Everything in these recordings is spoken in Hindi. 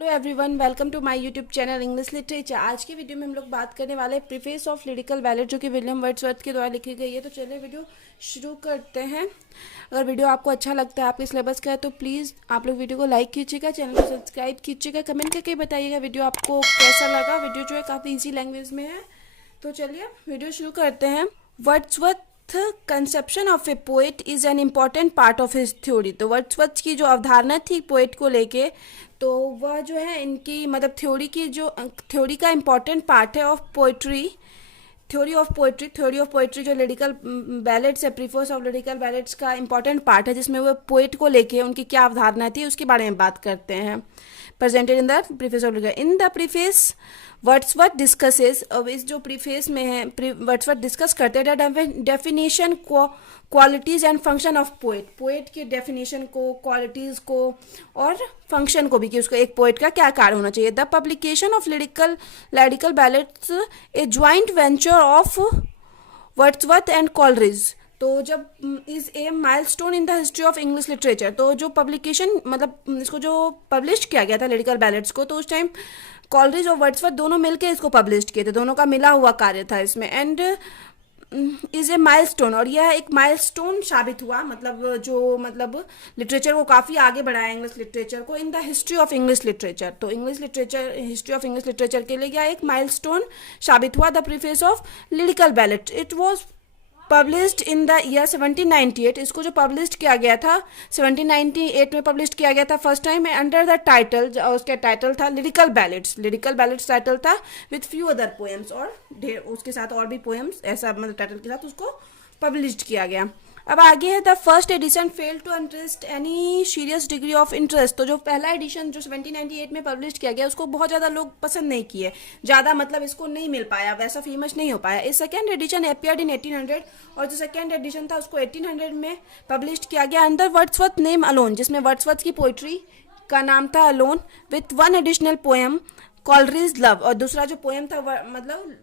Hello everyone, welcome to my YouTube channel English literature. आज की वीडियो में हम लोग बात करने वाले हैं प्रीफेस ऑफ लिरिकल बैलेट, जो कि विलियम वर्ड्सवर्थ के द्वारा लिखी गई है। तो चलिए वीडियो शुरू करते हैं। अगर वीडियो आपको अच्छा लगता है, आपके सिलेबस का है, तो प्लीज़ आप लोग वीडियो को लाइक कीजिएगा, चैनल को सब्सक्राइब कीजिएगा, कमेंट करके बताइएगा वीडियो आपको कैसा लगा। वीडियो जो है काफ़ी ईजी लैंग्वेज में है। तो चलिए वीडियो शुरू करते हैं। Wordsworth conception of A poet is an important part of his theory. तो वर्ड्सवर्थ की जो अवधारणा थी पोएट को लेके, तो वह जो है इनकी मतलब थ्योरी का इम्पॉर्टेंट पार्ट है of poetry. Theory of poetry जो लिरिकल बैलेट्स है, प्रीफेस ऑफ लिरिकल बैलेट्स का इम्पॉर्टेंट पार्ट है, जिसमें वो पोएट को लेके उनकी क्या अवधारणा थी उसके बारे में बात करते हैं। Presented in the preface of lyrical. In the preface Wordsworth discusses, अब इस जो प्रीफेस में है वर्ड्सवर्थ डिस्कस करते हैं डेफिनेशन को, qualities and function of poet. Poet के डेफिनेशन को, क्वालिटीज को और फंक्शन को भी, कि उसको एक पोएट का क्या कार्य होना चाहिए। The publication of lyrical ballads A joint venture of Wordsworth and Coleridge. तो जब is a milestone in the history of English literature, तो जो पब्लिकेशन मतलब इसको जो पब्लिश किया गया था लिरिकल बैलेट्स को, तो उस टाइम कॉलरिज और वर्ड्सवर्थ दोनों मिलकर इसको पब्लिश किए थे, दोनों का मिला हुआ कार्य था इसमें। एंड इज ए माइलस्टोन, और यह एक माइलस्टोन साबित हुआ, मतलब लिटरेचर को काफ़ी आगे बढ़ाया इंग्लिश लिटरेचर को in the history of English literature. तो English literature, history of English literature के लिए यह एक माइलस्टोन साबित हुआ। The preface of lyrical ballad, it was published in the year 1798। इसको जो पब्लिश किया गया था 1798 में पब्लिश किया गया था first time, under the title, उसका टाइटल था lyrical ballads. Lyrical ballads title था विथ फ्यू अदर पोएम्स, और ढेर उसके साथ और भी पोएम्स, ऐसा मतलब टाइटल के साथ उसको पब्लिश किया गया। अब आगे है the first edition fail to interest any serious degree of interest. तो जो पहला एडिशन जो 1798 में पब्लिश किया गया उसको बहुत ज़्यादा लोग पसंद नहीं किए, ज़्यादा मतलब इसको नहीं मिल पाया, वैसा फेमस नहीं हो पाया। इस सेकेंड एडिशन अपियर्ड इन 1800, और जो सेकेंड एडिशन था उसको 1800 में पब्लिश किया गया अंडर वर्ड्सवर्थ नेम अलोन, जिसमें वर्ड्सवर्थ की पोइट्री का नाम था alone, with one additional poem Coleridge love, और दूसरा जो पोएम था मतलब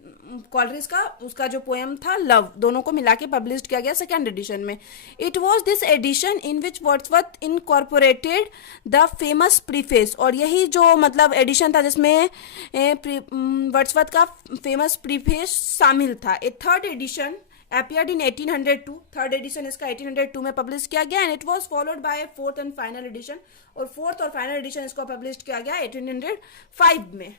कॉलरिज का, उसका जो पोएम था लव, दोनों को मिला के पब्लिश किया गया सेकेंड एडिशन में। It was this edition in which Wordsworth incorporated the famous preface, और यही जो मतलब एडिशन था जिसमें वर्ड्सवर्थ का फेमस प्रीफेस शामिल था। A third edition appeared in 1802, third edition इसका 1802 में पब्लिश किया गया, and it was followed by a fourth and final edition, और फोर्थ और फाइनल एडिशन इसको पब्लिश किया गया 1805 में।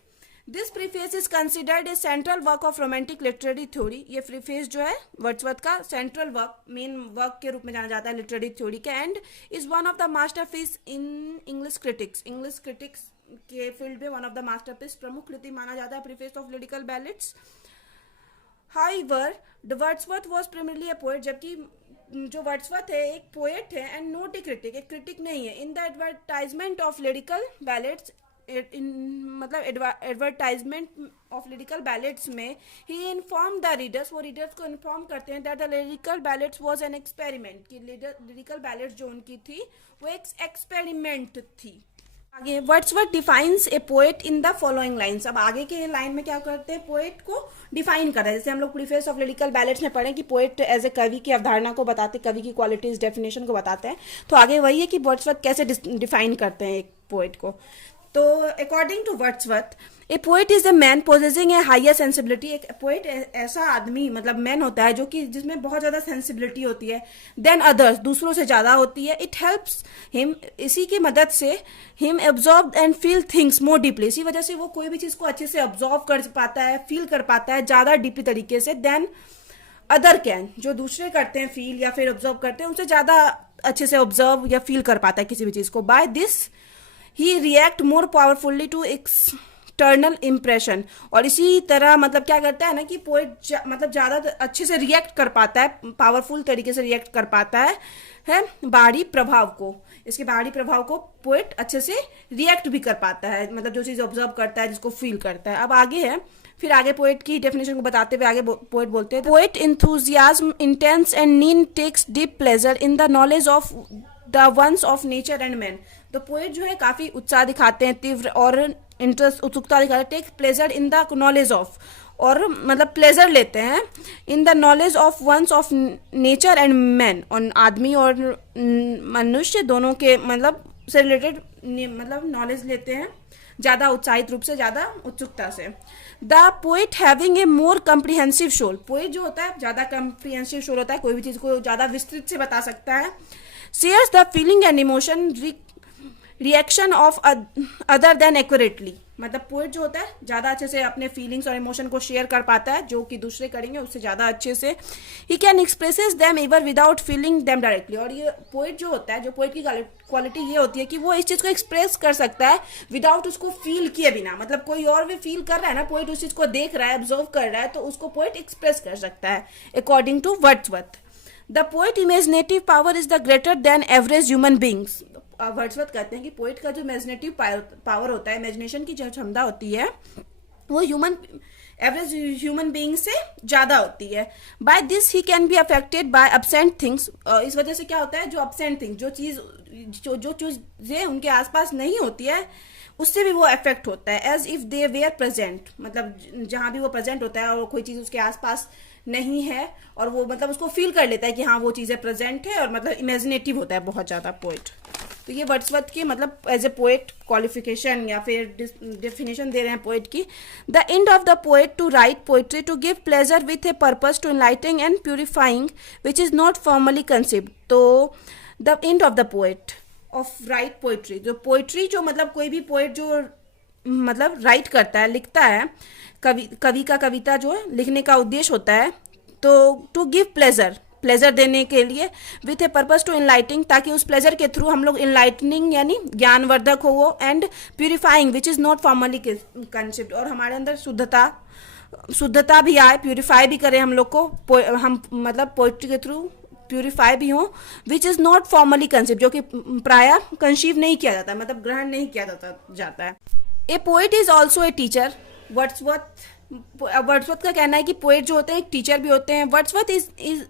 This preface is considered a central work of romantic literary theory. ये प्रीफेस जो है वर्ड्सवर्थ का सेंट्रल वर्क, मेन वर्क के रूप में जाना जाता है लिटरेरी थ्योरी के, and is one of the masterpiece in English critics. English critics के फील्ड में वन ऑफ द मास्टरपीस, प्रमुख कृति माना जाता है preface of lyrical ballads. However, the Wordsworth was primarily a poet, जबकि जो वर्ड्सवर्थ है एक पोएट है, एंड नॉट ए क्रिटिक, एक क्रिटिक नहीं है। In the advertisement of lyrical ballads, मतलब एडवर्टाइजमेंट ऑफ लिरिकल बैलेट्स में ही इन्फॉर्म द रीडर्स, वो रीडर्स को इन्फॉर्म करते हैं that the lyrical ballets was an experiment, कि लिरिकल बैलेट्स जो उनकी थी वो एक एक्सपेरिमेंट थी। आगे Wordsworth defines A poet in the following lines. अब आगे के लाइन में क्या करते हैं, पोएट को डिफाइन कर रहे हैं। जैसे हम लोग प्रीफेस ऑफ लिरिकल बैलेट्स में पढ़ें कि पोएट एज ए कवि की अवधारणा को बताते, कवि की क्वालिटीज, डेफिनेशन को बताते हैं, तो आगे वही है कि वर्ड्सवर्थ कैसे डिफाइन करते हैं एक पोएट को। तो according to Wordsworth, a poet is a man possessing a higher sensibility. एक पोएट ऐसा आदमी मतलब मैन होता है जो कि जिसमें बहुत ज़्यादा सेंसिबिलिटी होती है, देन अदर्स, दूसरों से ज़्यादा होती है। इट हेल्प्स हिम, इसी की मदद से him absorb and feel things more deeply. इसी वजह से वो कोई भी चीज़ को अच्छे से ऑब्जॉर्व कर पाता है, फील कर पाता है ज़्यादा डीपली तरीके से, देन अदर कैन, जो दूसरे करते हैं फील या फिर ऑब्जर्व करते हैं, उनसे ज़्यादा अच्छे से ऑब्जर्व या फील कर पाता है किसी भी चीज़ को। By this he react more powerfully to external impression, और इसी तरह मतलब क्या करता है ना कि पोएट मतलब ज़्यादा अच्छे से रिएक्ट कर पाता है, पावरफुल तरीके से रिएक्ट कर पाता है बाहरी प्रभाव को। इसके बाहरी प्रभाव को पोएट अच्छे से रिएक्ट भी कर पाता है, मतलब जो चीज़ ऑब्जर्व करता है, जिसको फील करता है। अब आगे है, फिर आगे पोएट की डेफिनेशन को बताते हुए आगे पोएट बोलते हैं, poet enthusiasm intense and keen takes deep pleasure in the knowledge of the ones of nature and man. तो पोएट जो है काफ़ी उत्साह दिखाते हैं, तीव्र और इंटरेस्ट, उत्सुकता दिखाते हैं, take pleasure in the knowledge of, और मतलब प्लेजर लेते हैं in the knowledge of ones of nature and man, और आदमी और मनुष्य दोनों के मतलब से रिलेटेड मतलब नॉलेज लेते हैं ज़्यादा उत्साहित रूप से, ज़्यादा उत्सुकता से। The poet having a more comprehensive soul, poet जो होता है ज़्यादा कम्प्रिहेंसिव शोल होता है, कोई भी चीज़ को ज़्यादा विस्तृत से बता सकता है। Shares the feeling and emotion reaction of other than accurately, मतलब पोएट जो होता है ज़्यादा अच्छे से अपने फीलिंग्स और इमोशन को शेयर कर पाता है, जो कि दूसरे करेंगे उससे ज़्यादा अच्छे से। He can expresses them even without feeling them directly, और ये पोएट जो होता है, जो पोएट की क्वालिटी ये होती है कि वो इस चीज़ को एक्सप्रेस कर सकता है विदाउट उसको फील किए बिना, मतलब कोई और भी फील कर रहा है ना, पोएट उस चीज़ को देख रहा है, ऑब्जर्व कर रहा है, तो उसको पोएट एक्सप्रेस कर सकता है according to Wordsworth. The poet imaginative power is the greater than average human beings. Wordsworth कहते हैं कि पोएट का जो इमेजिनेटिव पावर होता है, इमेजिनेशन की जो क्षमता होती है, वो एवरेज ह्यूमन बीइंग से ज़्यादा होती है। By this he can be affected by absent things, इस वजह से क्या होता है, जो अब्सेंट थिंग्स, जो चीज़ें उनके आसपास नहीं होती है, उससे भी वो अफेक्ट होता है। As if they were present, मतलब जहाँ भी वो प्रेजेंट होता है और कोई चीज़ उसके आसपास नहीं है, और वो मतलब उसको फील कर लेता है कि हाँ वो चीज़ें प्रेजेंट है, और मतलब इमेजिनेटिव होता है बहुत ज़्यादा पोएट। तो ये वर्ड्सवर्थ के मतलब एज ए पोएट क्वालिफिकेशन या फिर डेफिनेशन दे रहे हैं पोएट की। The end of the poet to write poetry to give pleasure with a purpose to enlightening and purifying which is not formally conceived. तो the end of the poet of write poetry, जो पोएट्री जो मतलब कोई भी पोएट जो मतलब राइट करता है, लिखता है, कवि का कविता जो लिखने का उद्देश्य होता है, तो टू गिव प्लेजर देने के लिए, विथ ए पर्पस टू इनलाइटिंग, ताकि उस प्लेजर के थ्रू हम लोग इनलाइटनिंग यानी ज्ञानवर्धक हो वो, and purifying which is not formally concept, और हमारे अंदर शुद्धता भी आए, प्यूरिफाई भी करें हम लोग को, हम मतलब पोइट्री के थ्रू प्यूरिफाई भी हो, विच इज़ नॉट फॉर्मली कंसेप्ट, जो कि प्रायः कंसीव नहीं किया जाता, मतलब ग्रहण नहीं किया जाता है। A poet is also a teacher, Wordsworth का कहना है कि पोएट जो होते हैं एक टीचर भी होते हैं। Wordsworth is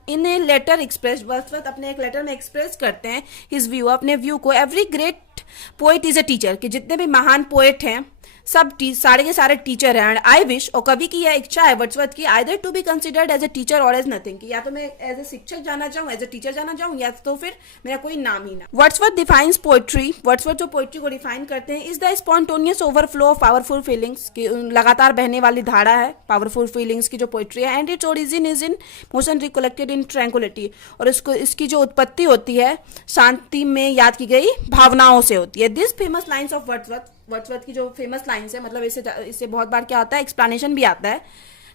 in a letter express, Wordsworth अपने एक लेटर में एक्सप्रेस करते हैं हिज व्यू, अपने व्यू को। Every great poet is a teacher, कि जितने भी महान पोएट हैं सब सारे के सारे टीचर हैं। एंड आई विश, और कवि की यह इच्छा है वर्ड्सवर्थ की, either to be considered as a teacher और एज नथिंग, कि या तो मैं एज ए शिक्षक जाना चाहूँ, एज ए टीचर जाना चाहूँ, या तो फिर मेरा कोई नाम ही ना। वर्ड्सवर्थ डिफाइंस पोएट्री, वर्ड्सवर्थ जो पोएट्री को डिफाइन करते हैं, is the spontaneous overflow of powerful feelings, की लगातार बहने वाली धारा है पावरफुल फीलिंग्स की जो पोएट्री है। And its origin is in motion recollected in tranquillity, और इसकी जो उत्पत्ति होती है शांति में याद की गई भावनाओं से होती है। This famous lines of Wordsworth की जो फेमस लाइन्स है, मतलब इससे बहुत बार क्या आता है, एक्सप्लेनेशन भी आता है।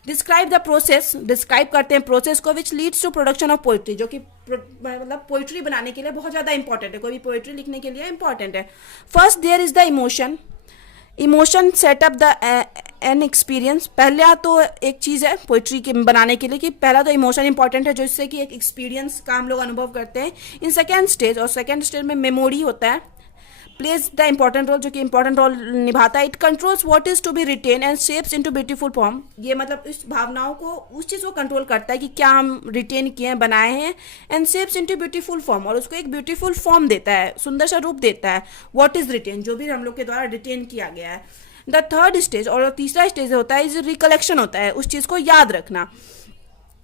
डिस्क्राइब द प्रोसेस, डिस्क्राइब करते हैं प्रोसेस को, which leads to production of poetry, जो कि मतलब पोइट्री बनाने के लिए बहुत ज़्यादा इंपॉर्टेंट है, कोई भी पोइट्री लिखने के लिए इंपॉर्टेंट है। First there is the emotion setup the an experience, पहला तो एक चीज़ है पोइट्री के बनाने के लिए कि पहला तो इमोशन इंपॉर्टेंट है, जो इससे कि एक एक्सपीरियंस का हम लोग अनुभव करते हैं। इन सेकेंड स्टेज, और सेकेंड स्टेज में मेमोरी होता है, प्लेज द इंपॉर्टेंट रोल, जो कि इंपॉर्टेंट रोल निभाता है। It controls what is to be written and shapes into beautiful form, ये मतलब इस भावनाओं को, उस चीज़ को कंट्रोल करता है कि क्या हम रिटेन किए हैं, बनाए हैं, and shapes into beautiful form, और उसको एक ब्यूटीफुल फॉर्म देता है, सुंदर सा रूप देता है। व्हाट इज रिटेन, जो भी हम लोग के द्वारा रिटेन किया गया है। द थर्ड स्टेज, और तीसरा स्टेज होता है, इज रिकलेक्शन होता है, उस चीज़ को याद रखना।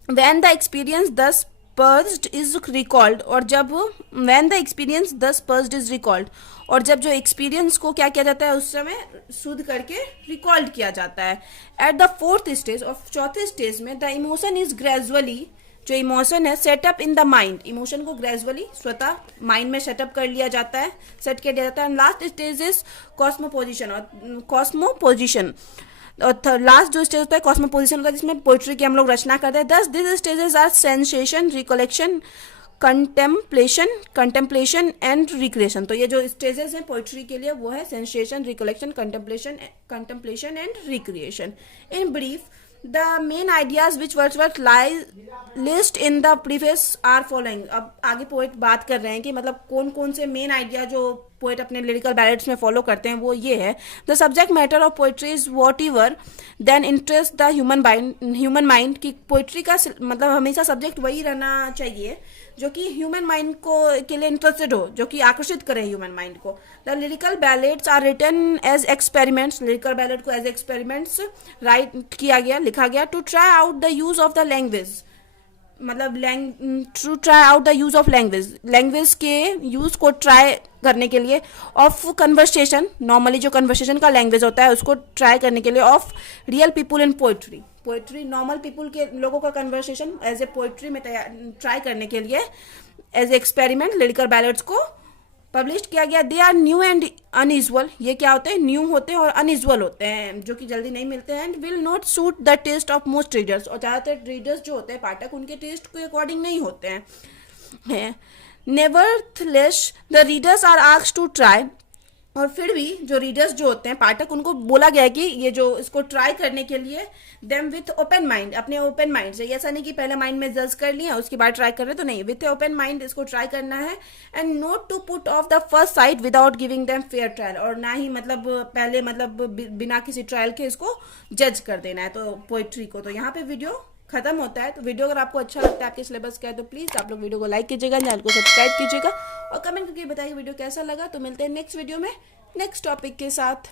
व्हेन द एक्सपीरियंस दस पर्स्ड इज रिकॉल्ड, और जब व्हेन द एक्सपीरियंस दस पर्स्ड इज रिकॉल्ड, और जब जो एक्सपीरियंस को क्या किया जाता है उस समय शुद्ध करके रिकॉल्ड किया जाता है। एट द फोर्थ स्टेज, और चौथे स्टेज में, द इमोशन इज ग्रेजुअली, जो इमोशन है setup in the mind, emotion को ग्रेजुअली स्वतः माइंड में सेटअप कर लिया जाता है, सेट कर लिया जाता है। लास्ट स्टेज इज कॉस्मोपोजिशन, और कॉस्मोपोजिशन, और लास्ट जो स्टेज होता है कॉस्मोपोजिशन होता है, जिसमें पोइट्री की हम लोग रचना करते हैं। Thus this stages are sensation, recollection, contemplation and recreation. तो ये जो स्टेजेस हैं पोइट्री के लिए वो है sensation, recollection, contemplation and recreation. In brief, the main ideas which Wordsworth list in the preface are following. अब आगे पोएट बात कर रहे हैं कि मतलब कौन कौन से मेन आइडिया जो पोएट अपने लिरिकल बैलेट्स में फॉलो करते हैं, वो ये है। The subject matter of poetry is whatever then interest the human mind, की पोइट्री का मतलब हमेशा सब्जेक्ट वही रहना चाहिए जो कि ह्यूमन माइंड को के लिए इंटरेस्टेड हो, जो कि आकर्षित करे ह्यूमन माइंड को। The lyrical ballads are written as experiments, lyrical ballad को एज एक्सपेरिमेंट्स राइट किया गया, लिखा गया, to try out the use of the language, मतलब to try out the use of language के यूज को ट्राई करने के लिए, ऑफ कन्वर्सेशन, नॉर्मली जो कन्वर्सेशन का लैंग्वेज होता है उसको ट्राई करने के लिए, of real people in poetry normal people के लोगों का कन्वर्सेशन एज ए पोइट्री में ट्राई करने के लिए as a experiment lyrical ballads को पब्लिश किया गया। They are new and unusual, ये क्या होते हैं, न्यू होते हैं और अनयूजुअल होते हैं, जो कि जल्दी नहीं मिलते हैं। And will not suit the taste of most readers, और ज़्यादातर रीडर्स जो होते हैं, पाठक, उनके टेस्ट के अकॉर्डिंग नहीं होते हैं। Nevertheless the readers are asked to try, और फिर भी जो रीडर्स जो होते हैं, पाठक, उनको बोला गया है कि ये जो इसको ट्राई करने के लिए देम विथ ओपन माइंड, अपने ओपन माइंड से, ऐसा नहीं कि पहले माइंड में जज कर लिया उसके बाद ट्राई कर रहे, तो नहीं, विथ ओपन माइंड इसको ट्राई करना है। And not to put off the first sight without giving them fair trial, और ना ही मतलब पहले मतलब बिना किसी ट्रायल के इसको जज कर देना है तो पोइट्री को। तो यहाँ पे वीडियो खत्म होता है। तो वीडियो अगर आपको अच्छा लगता है, आपके सिलेबस का है, तो प्लीज़ आप लोग वीडियो को लाइक कीजिएगा, चैनल को सब्सक्राइब कीजिएगा और कमेंट करके बताइए वीडियो कैसा लगा। तो मिलते हैं नेक्स्ट वीडियो में नेक्स्ट टॉपिक के साथ।